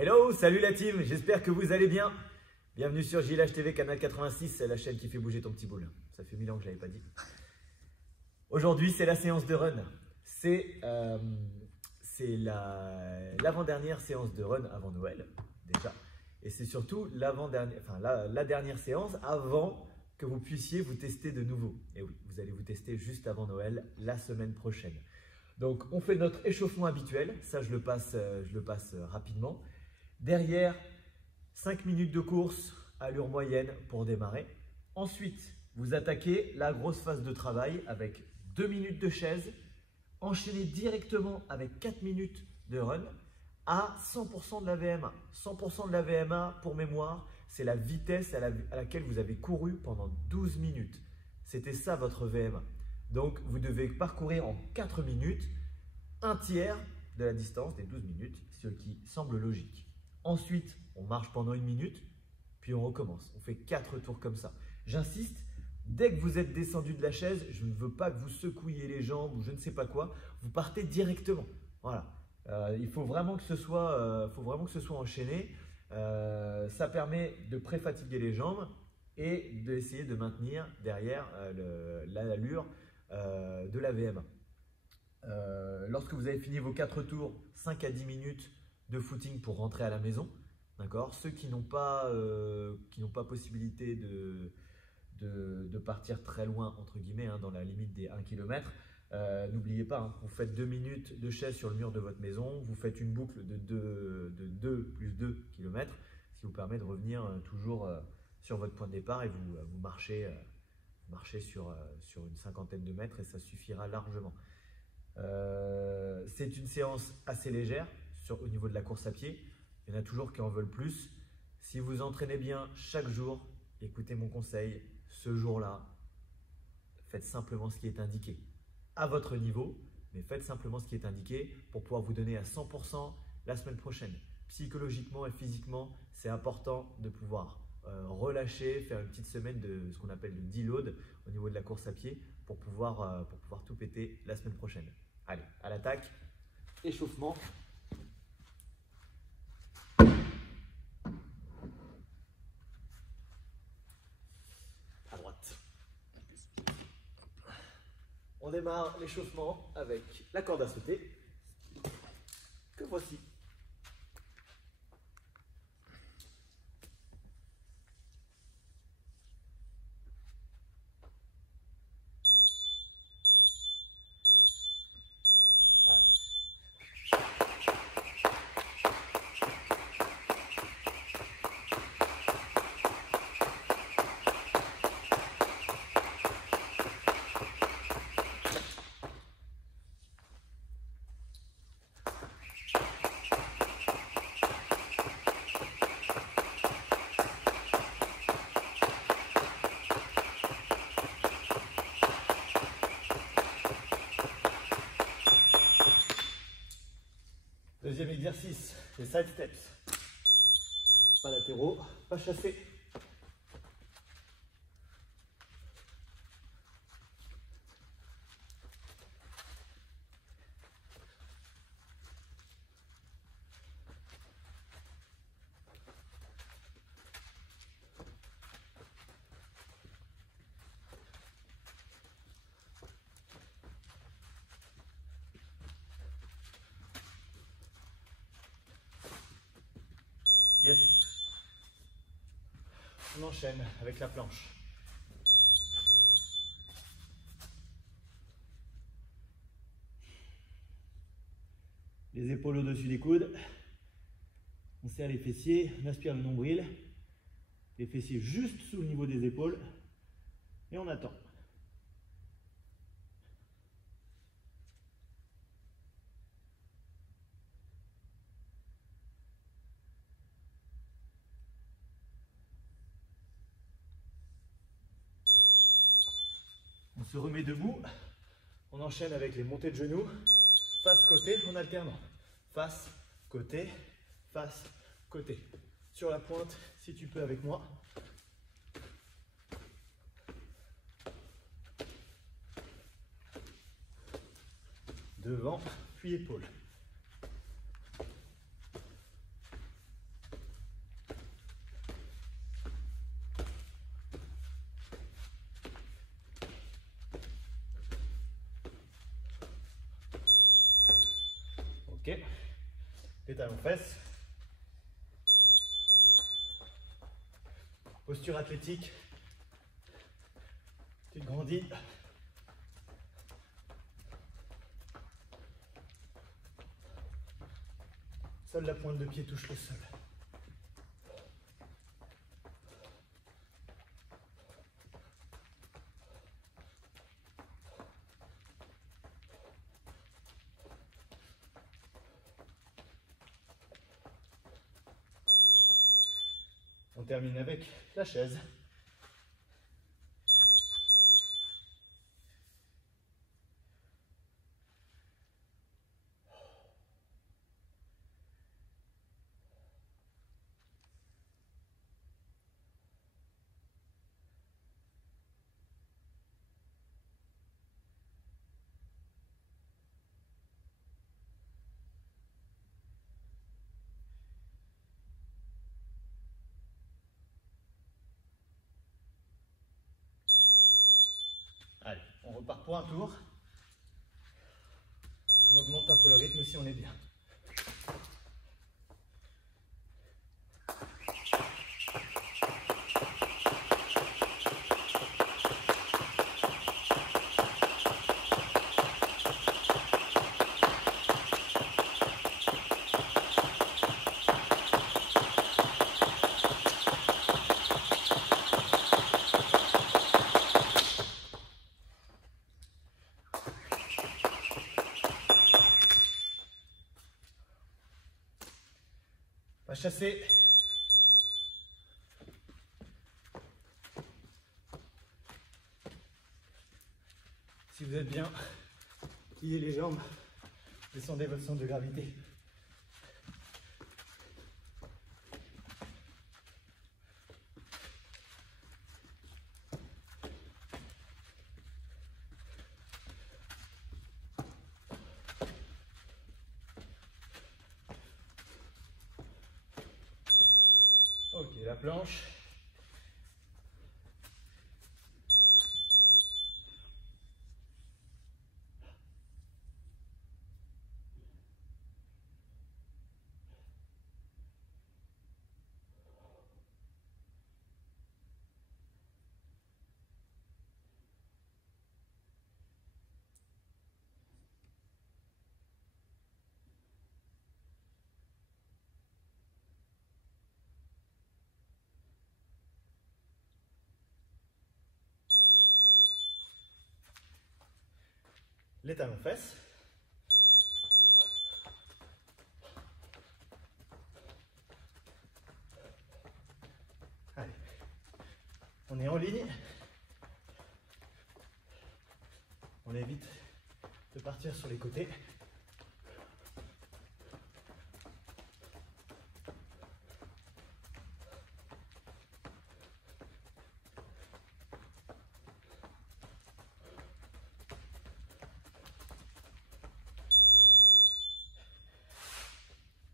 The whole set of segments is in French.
Hello, salut la team, j'espère que vous allez bien. Bienvenue sur JLH TV, canal 86, c'est la chaîne qui fait bouger ton petit boule. Ça fait 1000 ans que je ne l'avais pas dit. Aujourd'hui, c'est la séance de run. C'est l'avant-dernière séance de run avant Noël, déjà. Et c'est surtout la dernière séance avant que vous puissiez vous tester de nouveau. Et oui, vous allez vous tester juste avant Noël, la semaine prochaine. Donc, on fait notre échauffement habituel. Ça, je le passe rapidement. Derrière, 5 minutes de course, allure moyenne pour démarrer. Ensuite, vous attaquez la grosse phase de travail avec 2 minutes de chaise, enchaînez directement avec 4 minutes de run à 100% de la VMA. 100% de la VMA, pour mémoire, c'est la vitesse à laquelle vous avez couru pendant 12 minutes. C'était ça votre VMA. Donc, vous devez parcourir en 4 minutes un tiers de la distance des 12 minutes, ce qui semble logique. Ensuite, on marche pendant 1 minute, puis on recommence. On fait 4 tours comme ça. J'insiste, dès que vous êtes descendu de la chaise, je ne veux pas que vous secouiez les jambes ou je ne sais pas quoi. Vous partez directement. Voilà. Il faut vraiment que ce soit, enchaîné. Ça permet de pré-fatiguer les jambes et d'essayer de maintenir derrière l'allure de la VMA. Lorsque vous avez fini vos 4 tours, 5 à 10 minutes de footing pour rentrer à la maison. D'accord. Ceux qui n'ont pas possibilité de partir très loin, entre guillemets, hein, dans la limite des 1 km, n'oubliez pas, hein, vous faites 2 minutes de chaise sur le mur de votre maison, vous faites une boucle de 2 plus 2 km, ce qui vous permet de revenir toujours sur votre point de départ et vous marchez sur une cinquantaine de mètres et ça suffira largement. C'est une séance assez légère au niveau de la course à pied. Il y en a toujours qui en veulent plus. Si vous entraînez bien chaque jour, écoutez mon conseil, ce jour-là, faites simplement ce qui est indiqué. À votre niveau, mais faites simplement ce qui est indiqué pour pouvoir vous donner à 100% la semaine prochaine. Psychologiquement et physiquement, c'est important de pouvoir relâcher, faire une petite semaine de ce qu'on appelle le deload au niveau de la course à pied pour pouvoir tout péter la semaine prochaine. Allez, à l'attaque, échauffement. À droite. On démarre l'échauffement avec la corde à sauter, que voici. Deuxième exercice, les side steps. Pas latéraux, pas chassés. Yes. On enchaîne avec la planche. Les épaules au-dessus des coudes. On serre les fessiers, on aspire le nombril. Les fessiers juste sous le niveau des épaules. Et on attend. On se remet debout, on enchaîne avec les montées de genoux, face, côté, en alternant. Face, côté, face, côté. Sur la pointe, si tu peux avec moi. Devant, puis épaule. Ok. Les talons fesses. Posture athlétique. Tu te grandis. Seule la pointe de pied touche le sol. On termine avec la chaise. Allez, on repart pour un tour. On augmente un peu le rythme si on est bien. On va chasser. Si vous êtes bien, pliez les jambes, descendez votre centre de gravité. Ok, la planche. Les talons fesses. Allez, on est en ligne. On évite de partir sur les côtés.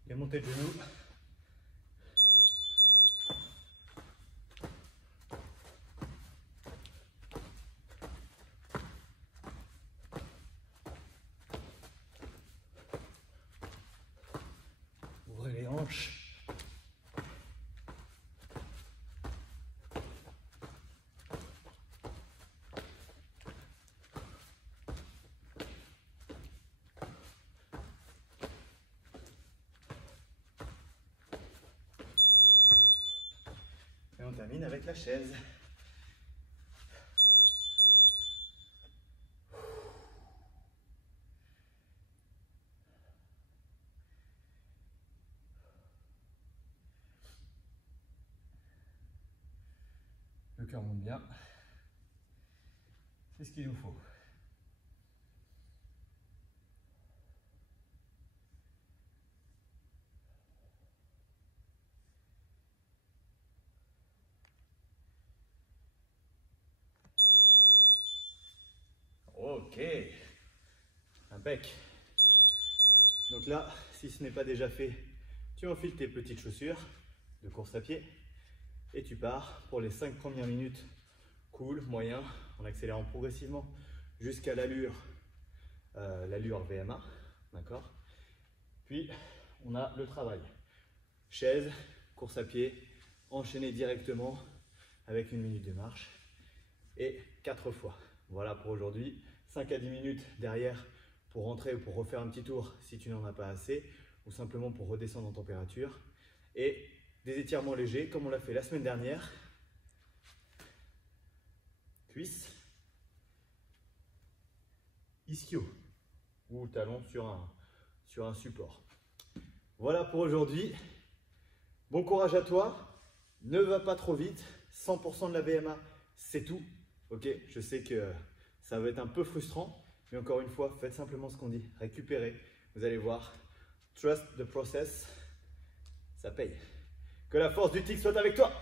Les montées de genoux. Ouvrez les hanches. Et on termine avec la chaise. Le cœur monte bien. C'est ce qu'il nous faut. Ok, impec. Donc là, si ce n'est pas déjà fait, tu enfiles tes petites chaussures de course à pied et tu pars pour les 5 premières minutes. Cool, moyen, en accélérant progressivement jusqu'à l'allure VMA, d'accord? Puis, on a le travail. Chaise, course à pied, enchaîner directement avec 1 minute de marche et 4 fois. Voilà pour aujourd'hui. 5 à 10 minutes derrière pour rentrer ou pour refaire un petit tour si tu n'en as pas assez ou simplement pour redescendre en température. Et des étirements légers comme on l'a fait la semaine dernière. Cuisse, ischio ou talon sur un support. Voilà pour aujourd'hui. Bon courage à toi. Ne va pas trop vite. 100% de la VMA, c'est tout. Ok, je sais que ça va être un peu frustrant, mais encore une fois, faites simplement ce qu'on dit. Récupérez. Vous allez voir. Trust the process. Ça paye. Que la force du tic soit avec toi.